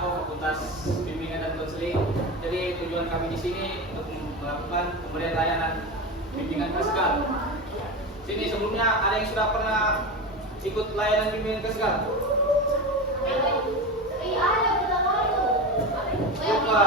Nako, Fakultas Bimbingan dan Konseling. Jadi tujuan kami di sini untuk melakukan pemberian layanan bimbingan fiskal. Sini sebelumnya ada yang sudah pernah ikut layanan bimbingan fiskal? Coba.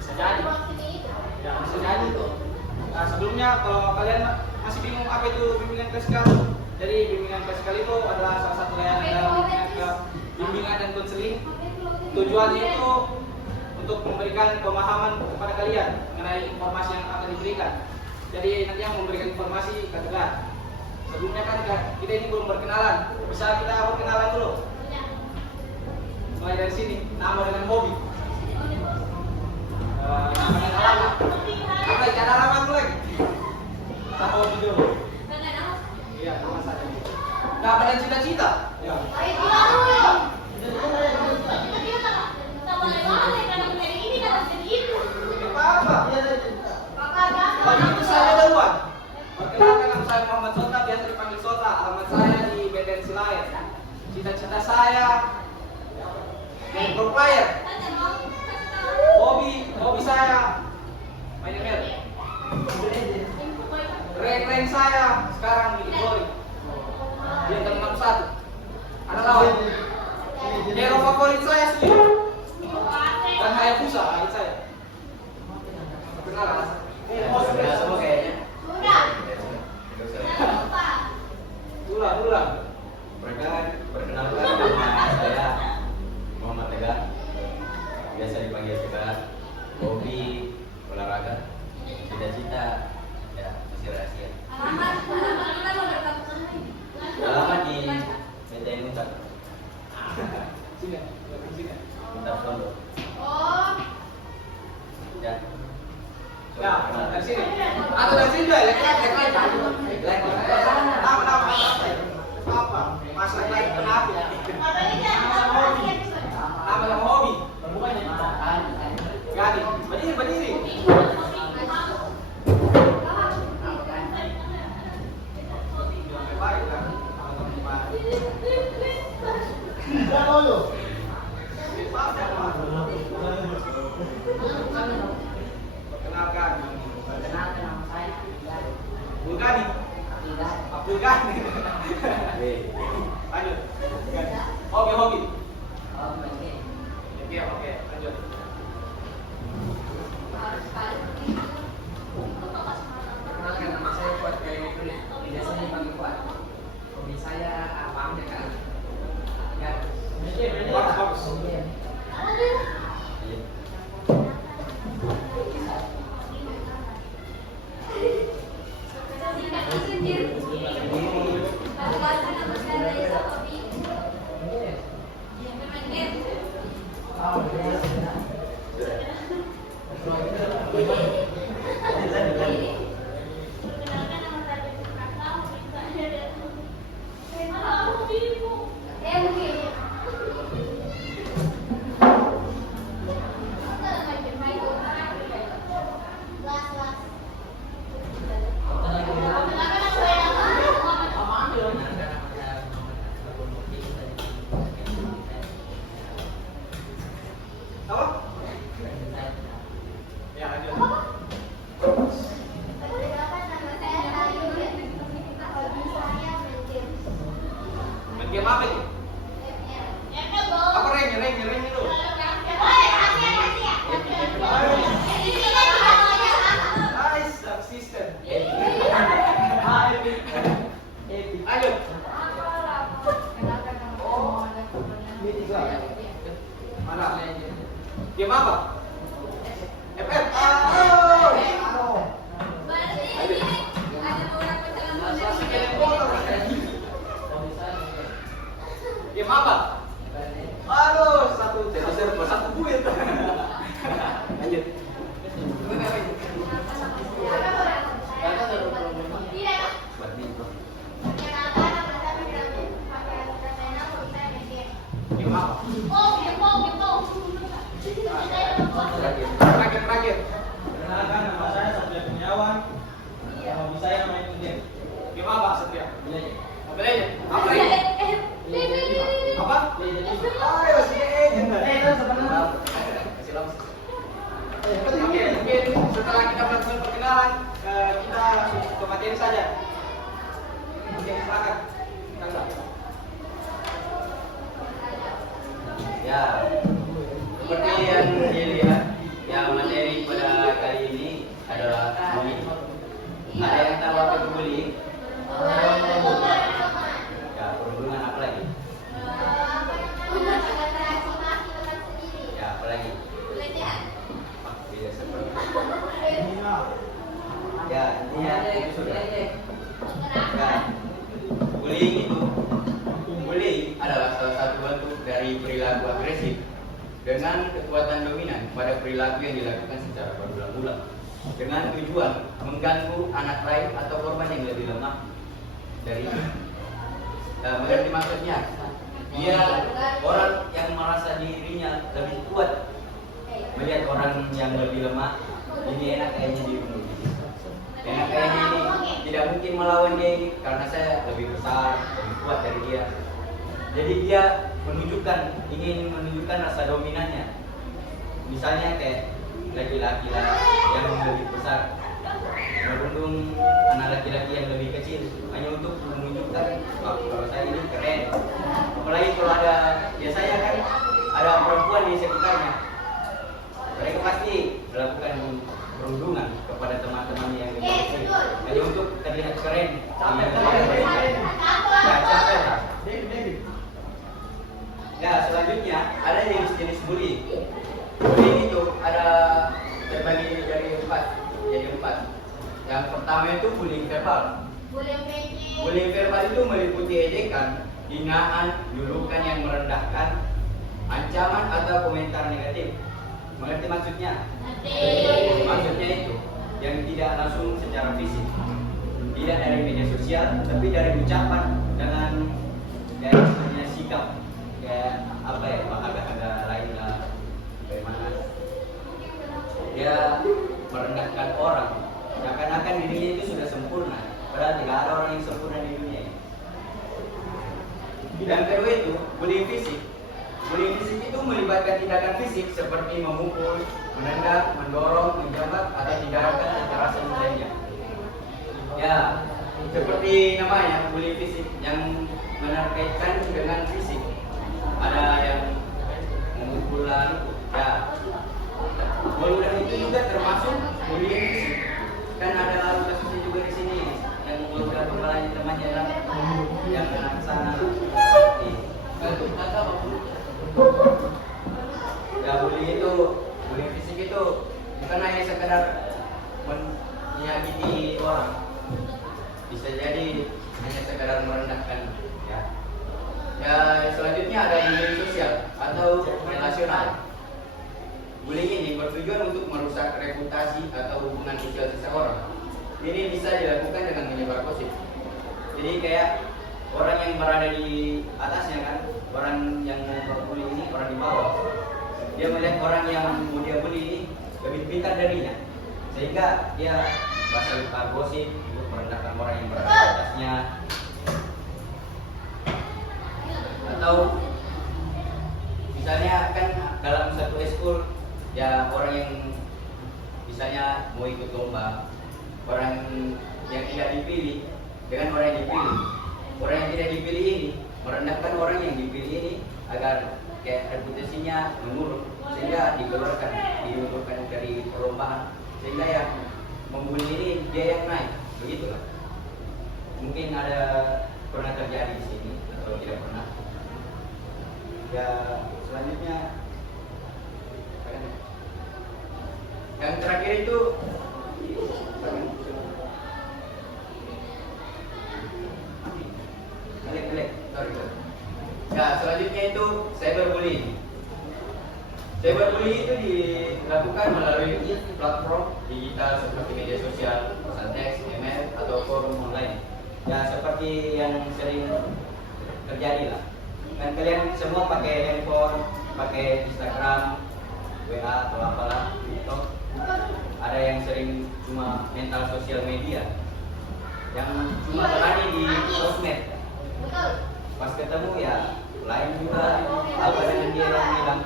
Bisa jadi. Ya, bisa jadi tuh. Nah, sebelumnya kalau kalian masih bingung apa itu bimbingan fiskal, jadi bimbingan fiskal itu adalah salah satu layanan dalam bimbingan dan konseling. Tujuannya itu untuk memberikan pemahaman kepada kalian mengenai informasi yang akan diberikan. Jadi nanti yang memberikan informasi katakan. Sebelumnya kan kita ini belum berkenalan. Bisa kita berkenalan dulu. Mulai dari sini, nama dengan hobi. Nama dengan alamat. Apa ikan alamat lagi? Kita hobi dulu. Iya, nama saja. Nama dan cita-cita. Ya. Saya duluan. Perkenalkan, nama saya Muhammad Sota, biasa dipanggil Sota. Alamat saya di BDN Silayan. Cita-cita saya pro player. Hobi saya main ML. Rank saya sekarang di Glory. Dia dengan 61. Ada lawan. Hero favorit saya sendiri. Dan Hayabusa, ayat saya. Perkenalan. Semua kayaknya. Dula. Perkenalkan nama saya Muhammad Tegar. Biasa dipanggil Tegar. Hobi olahraga. Cita-cita ya masih rahasia. Alamat di BTN Untar. Sini. Untar Sondo. Ya. Nah, dari sini. Atau dari sini like. Nama apa? Masalah lagi kenapa? Nama hobi. Gadi. Berdiri. Perkenalkan nama saya Abdul Ghani. Lanjut. Hobi. Oke, lanjut. Perkenalkan, nama saya Fuad Kayaknya. Biasanya dipanggil Fuad. Hobi saya paham ya kan? Bagus. Game apa itu? Apa rank itu? Nice, subsisten. Ayo. Mana? Game apa? FF. Game apa? Aduh, satu server, satu buit. Lanjut. Game apa? Terakhir. Perkenalkan, nama saya Satria Kurniawan. Hobi saya main game. Game apa, Satria? Apa ini? Apa? Ayo, sini. sebenarnya. Kasih langsung. Oke, mungkin setelah kita melakukan perkenalan, kita langsung ke materi saja. Oke, silakan. Silakan. Ya, seperti yang dilihat, ya materi pada kali ini adalah bullying. Ada yang tahu apa itu bullying? Ya, perundungan apa lagi? Ya, apa lagi? Tidak seperti. Ya, intinya itu sudah. Ya, bullying itu, bullying adalah salah satu bentuk dari perilaku agresif dengan kekuatan dominan pada perilaku yang dilakukan secara berulang-ulang dengan tujuan mengganggu anak lain atau korban yang lebih lemah dari itu. Mengerti maksudnya? Dia orang yang merasa dirinya lebih kuat melihat orang yang lebih lemah, ini enak kayaknya dibunuh. Enak kayaknya ini tidak mungkin melawan dia ini karena saya lebih besar, lebih kuat dari dia. Jadi dia ingin menunjukkan rasa dominannya. Misalnya kayak laki-laki lah yang lebih besar merundung anak laki-laki yang lebih kecil hanya untuk menunjukkan kalau saya ini keren. Apalagi kalau ada, ya saya kan ada perempuan di sekitarnya, mereka pasti melakukan perundungan kepada teman-teman yang lebih kecil hanya untuk terlihat keren. Ya, selanjutnya ada jenis-jenis bullying. Bullying itu ada terbagi dari empat. Yang pertama itu bullying verbal. Bullying verbal itu meliputi ejekan, hinaan, julukan yang merendahkan, ancaman atau komentar negatif. Mengerti maksudnya? Maksudnya itu yang tidak langsung secara fisik, tidak dari media sosial, tapi dari ucapan dengan kayak sikap, kayak apa ya, agak-agak lain lah, bagaimana dia merendahkan orang, seakan-akan dirinya itu sudah sempurna, padahal tidak ada orang yang sempurna di dunia ini. Dan kedua itu bullying fisik. Bullying fisik itu melibatkan tindakan fisik seperti memukul, menendang, mendorong, menjambak, atau tindakan kekerasan lainnya. Ya, seperti namanya bullying fisik yang menerkaitkan dengan fisik. Ada yang memukulan, ya. Bullying itu juga termasuk bullying fisik. Kan ada lalu kasusnya juga di sini yang memukulkan kepalanya temannya lah, yang kena ke sana. Ya, bullying fisik itu bukan hanya sekedar menyakiti orang, bisa jadi hanya sekedar merendahkan. Ya, selanjutnya ada bullying sosial atau relasional. Bullying ini bertujuan untuk merusak reputasi atau hubungan sosial seseorang. Ini bisa dilakukan dengan menyebar gosip. Jadi kayak orang yang berada di atasnya kan, orang yang bully ini orang di bawah. Dia melihat orang yang mau dia bully ini lebih pintar darinya, sehingga dia bersebar gosip untuk merendahkan orang yang berada di atasnya. Atau misalnya kan dalam satu eskul, ya orang yang misalnya mau ikut lomba, orang yang tidak dipilih dengan orang yang dipilih. Orang yang tidak dipilih ini merendahkan orang yang dipilih ini agar kayak reputasinya menurun, sehingga diundurkan dari perlombaan, sehingga yang membuli ini dia yang naik, begitulah. Mungkin ada pernah terjadi di sini atau tidak pernah. Ya, selanjutnya yang terakhir itu ya, selanjutnya itu cyberbullying. Cyberbullying itu dilakukan melalui platform digital seperti media sosial, pesan teks, email, atau forum online. Ya, seperti yang sering terjadi lah. Kan kalian semua pakai handphone, pakai Instagram, WA atau apalah, TikTok. Ada yang sering cuma mental sosial media, yang cuma berani di sosmed. Pas ketemu ya lain juga apa dengan dia yang bilang.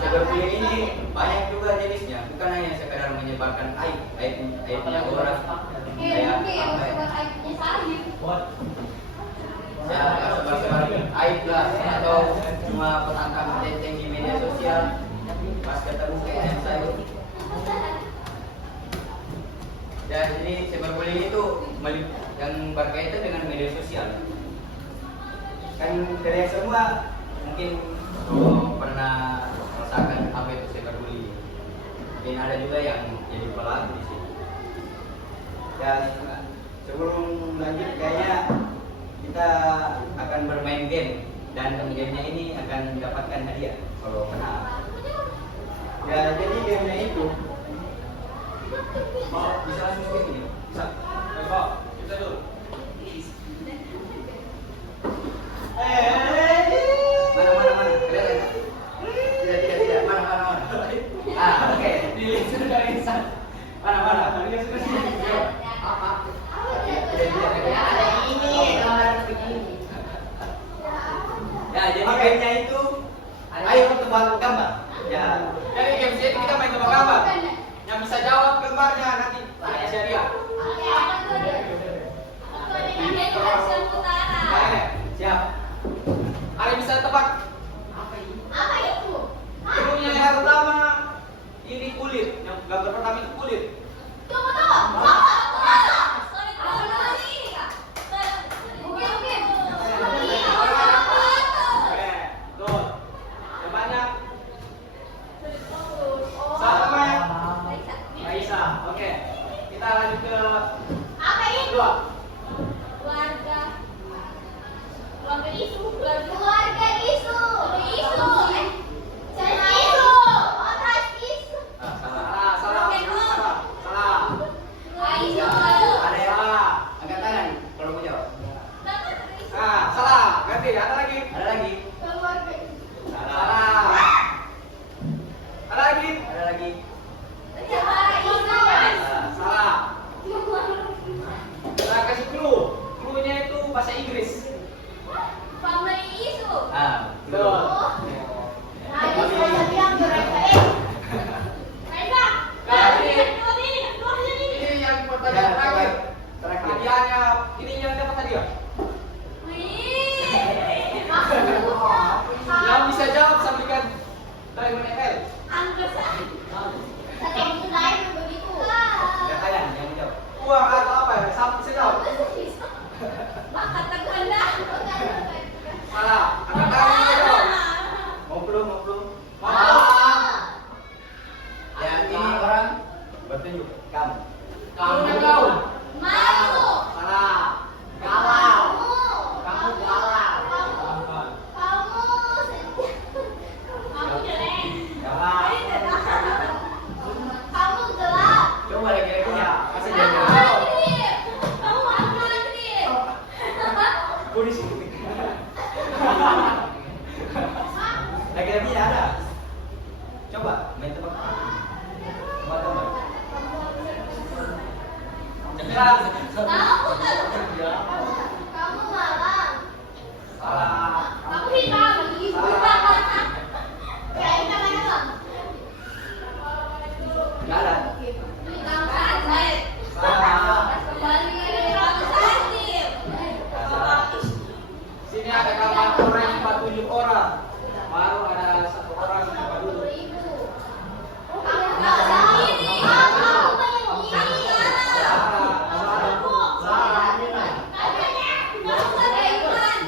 Cyberbullying ini banyak juga jenisnya, bukan hanya sekedar menyebarkan aibnya orang kayak apa ya? Ya sebar-sebar aib lah atau cuma petangkap ceng di media sosial pas ketemu kayak saya. Ya jadi cyberbullying itu yang berkaitan dengan media sosial. Kan kalian semua mungkin pernah merasakan apa itu cyberbullying. Mungkin ada juga yang jadi pelaku di sini. Ya sebelum lanjut kayaknya kita akan bermain game dan gamenya ini akan mendapatkan hadiah kalau menang. Ya jadi gamenya itu bisa langsung skip ini. Bisa. Coba kita dulu. Mana. Kelihatan? Tidak. Mana. Oke. Dilihat dari sana. Mana. Lihat sudah sini. Apa? Ada ini gambar begini. Ya, jadi gamenya itu ayo tebak gambar. Ya. Jadi game ini kita main tebak gambar. Yang bisa jawab gambarnya nanti saya dia. Siap. Ada bisa tebak. Apa itu? Sebelumnya yang pertama ini kulit. Yang gambar pertama itu kulit. Tunggu. Oke, tuh. Yang banyak. Sama. Raisa. Oke. Kita lanjut ke Apa itu? kedua. Keluarga isu. Keluarga isu. Orang isu. Salah. Isu. Ada yang Salah. angkat tangan kalau mau jawab. Salah. Ganti. Ada lagi. Ada lagi. Keluarga isu. Salah. Ada lagi. Ada lagi. Salah. Saya kasih clue. Clue-nya itu bahasa Inggris. Family isu. Betul. Ada saya bilang mereka Raisa. Ini yang pertanyaan terakhir. Hadiahnya ini yang dapat hadiah. Yang bisa jawab sampaikan Diamond FL. Ya kalian yang jawab. Uang atau apa ya? Sampai saya jawab. Salah. Angkat tangan yang jawab. Mau belum? Ya ini orang bertunjuk kamu. Kamu yang kau. Salah. Galau. Kamu galau. Coba lagi ya. Masa Iya. jangan. Gue di sini. Lagi ada. Coba main tebak. Tebak. Cepat. Kamu malang. Salah. Kamu hitam. Kayaknya mana bang? Enggak ada. Hitam cantik. Salah. Kembali ke rambut cantik. Sini ada gambar orang yang 47 orang. Baru ada satu orang yang 40. Kamu malang. Ini. Kamu pengen Salah. Katanya, kamu ada iman.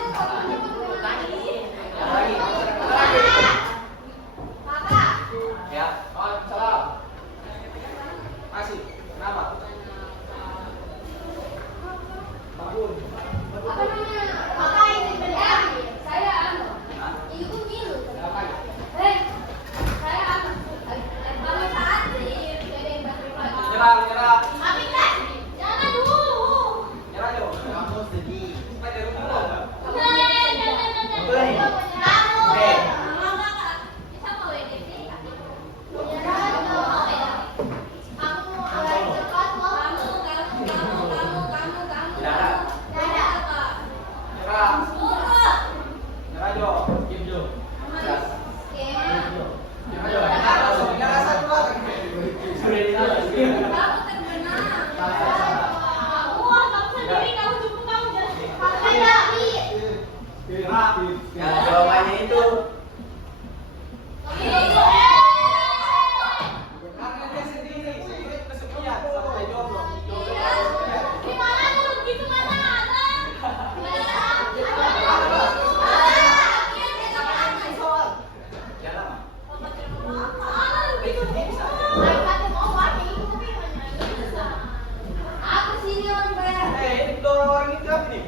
orang itu apa nih?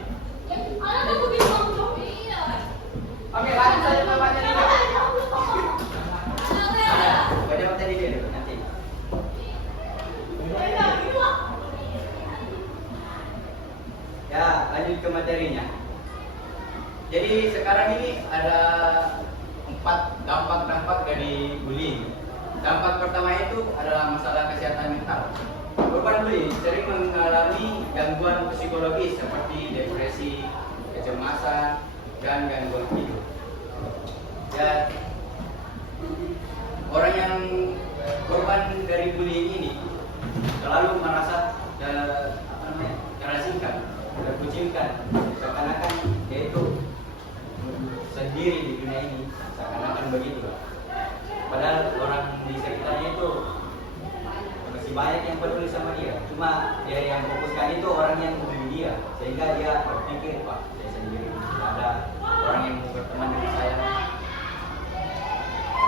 Oke, lanjut saja ke materi. Baca materi dia dulu nanti. Ya, lanjut ke materinya. Jadi sekarang ini ada 4 dampak-dampak dari bullying. Dampak pertama itu adalah masalah kesehatan mental. Korban bullying sering mengalami gangguan psikologis seperti depresi, kecemasan, dan gangguan tidur. Ya, orang yang korban dari bullying ini selalu merasa terasingkan, terkucilkan, seakan-akan dia itu sendiri di dunia ini, seakan-akan begitu. Padahal orang di sekitarnya itu masih banyak yang peduli sama dia. Cuma dia yang fokuskan itu orang yang membuli dia, sehingga dia berpikir, Pak, saya sendiri, tidak ada orang yang mau berteman dengan saya.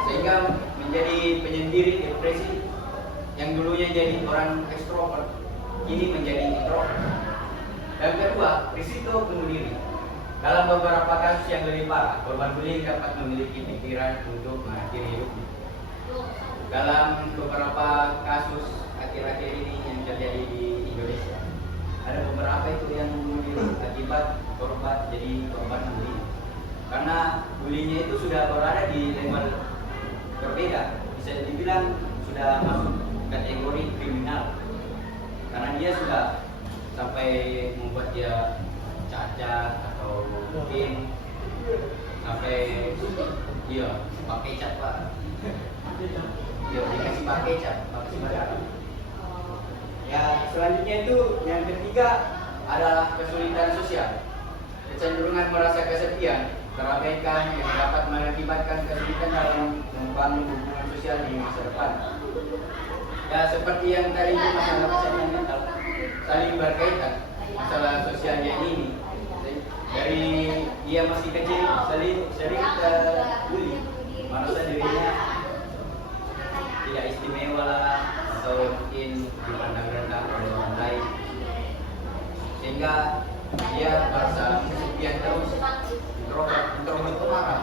Sehingga menjadi penyendiri, depresi. Yang dulunya jadi orang ekstrovert, kini menjadi introvert. Dan kedua, risiko bunuh diri. Dalam beberapa kasus yang lebih parah, korban bullying dapat memiliki pikiran untuk mengakhiri hidupnya. Dalam beberapa kasus akhir-akhir ini yang terjadi di Indonesia, ada beberapa itu yang bunuh diri akibat korban jadi korban bullying. Karena bullyingnya itu sudah berada di level berbeda, bisa dibilang sudah masuk kategori kriminal. Karena dia sudah sampai membuat dia cacat atau mungkin sampai dia pakai cat, Pak. Dia dikasih pakai cat, pakai sembarangan. Ya, selanjutnya itu yang ketiga adalah kesulitan sosial. Kecenderungan merasa kesepian, terabaikan yang dapat mengakibatkan kesulitan dalam membangun hubungan sosial di masa depan. Ya, seperti yang tadi itu masalah kesehatan mental saling berkaitan. Masalah sosialnya ini dari dia masih kecil sering terbully, merasa dirinya tidak istimewa lah, atau mungkin dipandang rendah oleh orang lain, sehingga dia merasa kesepian terus, introvert itu marah.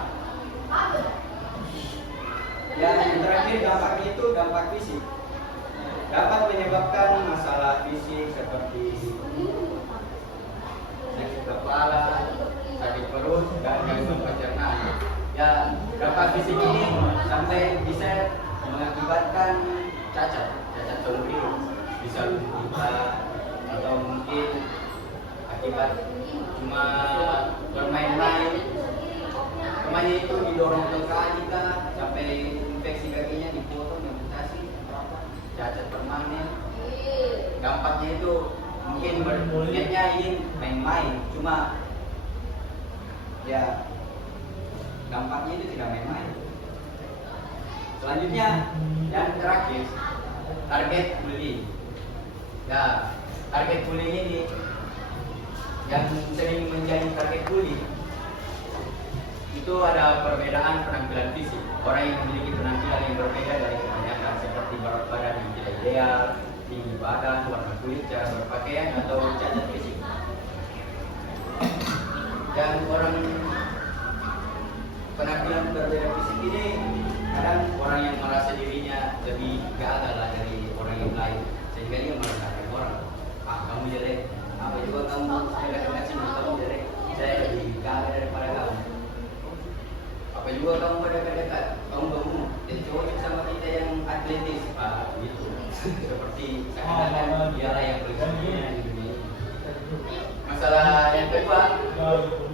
Dan yang terakhir dampaknya itu dampak fisik. Dapat menyebabkan masalah fisik seperti Sakit kepala, sakit perut, dan gangguan pencernaan. Ya, dampak fisik ini sampai bisa mengakibatkan cacat seumur hidup, bisa lumpuh atau mungkin akibat cuma bermain-main, temannya itu didorong ke kaki sampai infeksi kakinya dipotong, amputasi, cacat permanen. Dampaknya itu mungkin niatnya ingin main-main, cuma ya dampaknya itu tidak main-main. Selanjutnya yang terakhir, target bullying. Ya, target bullying ini yang sering menjadi target bullying itu ada perbedaan penampilan fisik. Orang yang memiliki penampilan yang berbeda dari kebanyakan, seperti berat badan yang tidak ideal, tinggi badan, warna kulit, cara berpakaian, atau cacat fisik. Dan orang penampilan berbeda fisik ini kadang orang yang merasa dirinya lebih gagal lah dari orang yang lain, sehingga dia merendahkan orang. Kamu jelek, apa juga kamu dekat-dekat sini, kamu jelek, saya lebih gagal daripada kamu. Apa juga kamu pada dekat, kamu gemuk, jadi cocok sama kita yang atletis, gitu. Seperti seakan-akan dialah yang paling sempurna di dunia ini. Masalah yang kedua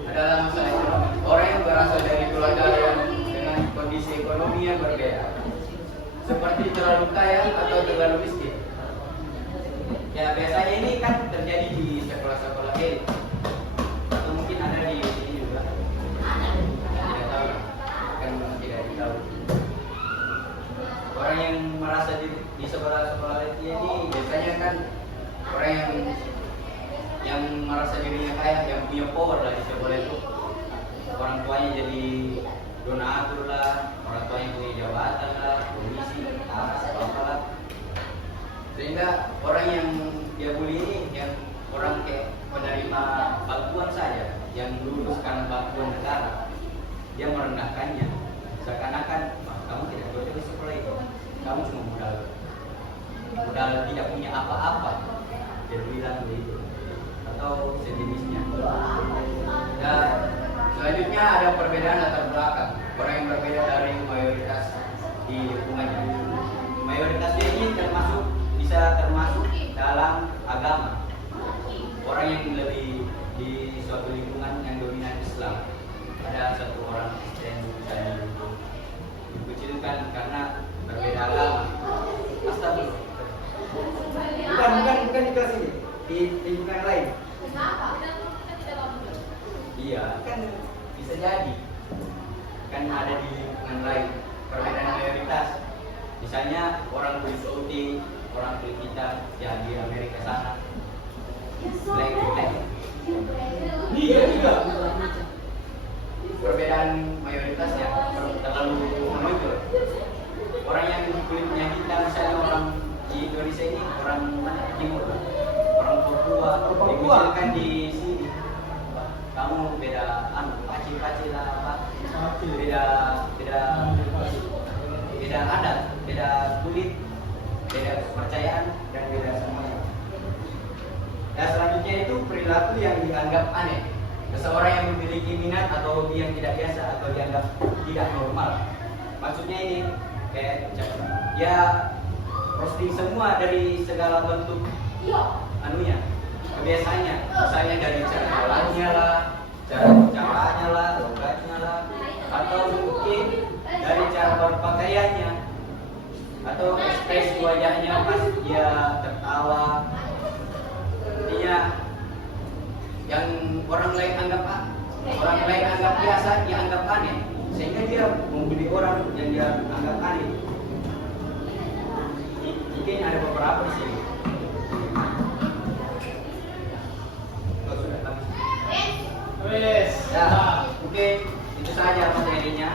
adalah masalah ekonomi. Orang yang berasal dari keluarga yang dengan kondisi ekonomi yang berbeda, seperti terlalu kaya atau terlalu miskin. Ya, biasanya ini kan terjadi di sekolah-sekolah elit, atau mungkin ada di sini juga. Tidak tahu, kan tidak tahu. Orang yang merasa di sekolah-sekolah elit ini biasanya kan orang yang merasa dirinya kaya, yang punya power lah di sekolah itu. Orang tuanya jadi donatur lah, orang tuanya punya jabatan lah, komisi, atau apalah. Sehingga orang yang dia bully ini, yang orang kayak penerima yang lulus karena bantuan negara, dia merendahkannya. Seakan-akan kamu tidak cocok di sekolah itu, kamu cuma modal tidak punya apa-apa, dia bilang begitu, atau sejenisnya. Dan selanjutnya ada perbedaan latar belakang, orang yang berbeda dari mayoritas di lingkungannya. Mayoritas ini bisa termasuk dalam agama. Orang yang lebih di suatu lingkungan yang dominan Islam, ada satu orang yang misalnya dikucilkan karena berbeda agama. Astagfirullah. Bukan di kelas ini, di lingkungan lain. Kenapa? Iya, kan bisa jadi. Kan ada di lingkungan lain perbedaan mayoritas. Misalnya orang kulit putih, orang kulit hitam yang di Amerika sana. Black. Iya juga. Perbedaan mayoritas yang terlalu menonjol. Orang yang kulitnya hitam, misalnya orang di Indonesia ini orang timur, orang Papua, dikucilkan di sini. Kamu beda kacil lah apa? Beda adat, beda kulit, beda kepercayaan dan beda semuanya. Dan selanjutnya itu perilaku yang dianggap aneh. Seseorang yang memiliki minat atau hobi yang tidak biasa atau dianggap tidak normal. Maksudnya ini kayak ya posting semua dari segala bentuk anunya, kebiasaannya. Misalnya dari cara jalannya lah, cara caranya lah, logatnya lah, atau mungkin dari cara berpakaiannya, atau ekspresi wajahnya pas dia tertawa. Artinya yang orang lain anggap biasa, dia anggap aneh, sehingga dia membuli orang yang dia anggap aneh. Mungkin ada beberapa di sini. Wes. Ya, mungkin itu saja materinya.